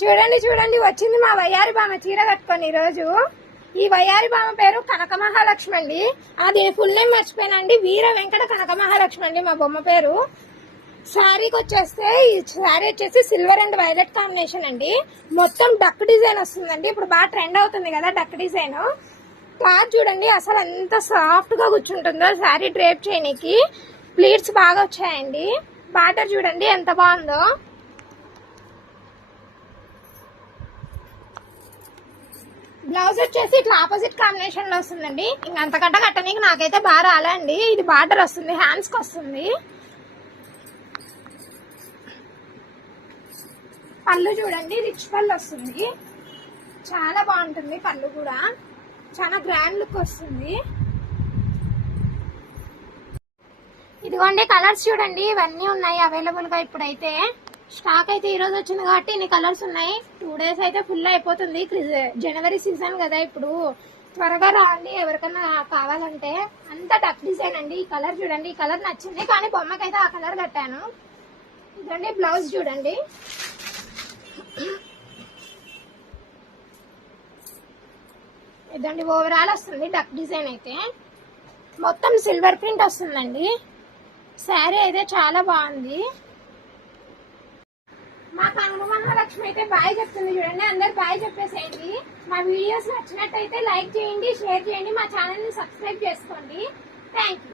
చూడండి చూడండి వచ్చింది మా వయ్యారి బామ్మ చీర కట్టుకొని ఈరోజు. ఈ వయ్యారి బామ్మ పేరు కనక మహాలక్ష్మి అండి. అది ఫుల్ నేమ్ మర్చిపోయానండి, వీర వెంకట కనక మహాలక్ష్మి అండి మా బొమ్మ పేరు. శారీకి వచ్చేస్తే ఈ శారీ వచ్చేసి సిల్వర్ అండ్ వైలెట్ కాంబినేషన్ అండి. మొత్తం డక్ డిజైన్ వస్తుందండి. ఇప్పుడు బాగా ట్రెండ్ అవుతుంది కదా డక్ డిజైన్. క్లాత్ చూడండి అసలు ఎంత సాఫ్ట్ గా కూర్చుంటుందో శారీ డ్రేప్ చేయడానికి. ప్లీట్స్ బాగా వచ్చాయండి. బార్డర్ చూడండి ఎంత బాగుందో. బ్లౌజ్ వచ్చేసి ఇట్లా ఆపోజిట్ కాంబినేషన్ లో వస్తుందండి. ఇంక అంతకంటే కట్టనీకి నాకైతే బాగా రాలండి. ఇది బార్డర్ వస్తుంది, హ్యాండ్స్ కి వస్తుంది. పళ్ళు చూడండి రిచ్ పళ్ళు వస్తుంది, చాలా బాగుంటుంది. పళ్ళు కూడా చాలా గ్రాండ్ లుక్ వస్తుంది. ఇదిగోండి కలర్స్ చూడండి, ఇవన్నీ ఉన్నాయి అవైలబుల్ గా. ఇప్పుడైతే స్టాక్ అయితే ఈ రోజు వచ్చింది కాబట్టి ఇన్ని కలర్స్ ఉన్నాయి. 2 days అయితే ఫుల్ అయిపోతుంది. జనవరి సీజన్ కదా ఇప్పుడు, త్వరగా రాండి ఎవరికైనా కావాలంటే. అంత డక్ డిజైన్ అండి. ఈ కలర్ చూడండి, ఈ కలర్ నచ్చింది కానీ బొమ్మకైతే ఆ కలర్ కట్టాను. ఇదండి బ్లౌజ్ చూడండి. ఇదండి ఓవరాల్ వస్తుంది డక్ డిజైన్ అయితే. మొత్తం సిల్వర్ ప్రింట్ వస్తుందండి. శారీ అయితే చాలా బాగుంది. మా కనక మహాలక్ష్మి అయితే బాయ్ చెప్తుంది చూడండి. అందరు బాయ్ చెప్పేసేయండి. మా వీడియోస్ నచ్చినట్టయితే లైక్ చేయండి, షేర్ చేయండి, మా ఛానల్ ని సబ్స్క్రైబ్ చేసుకోండి. Thank you.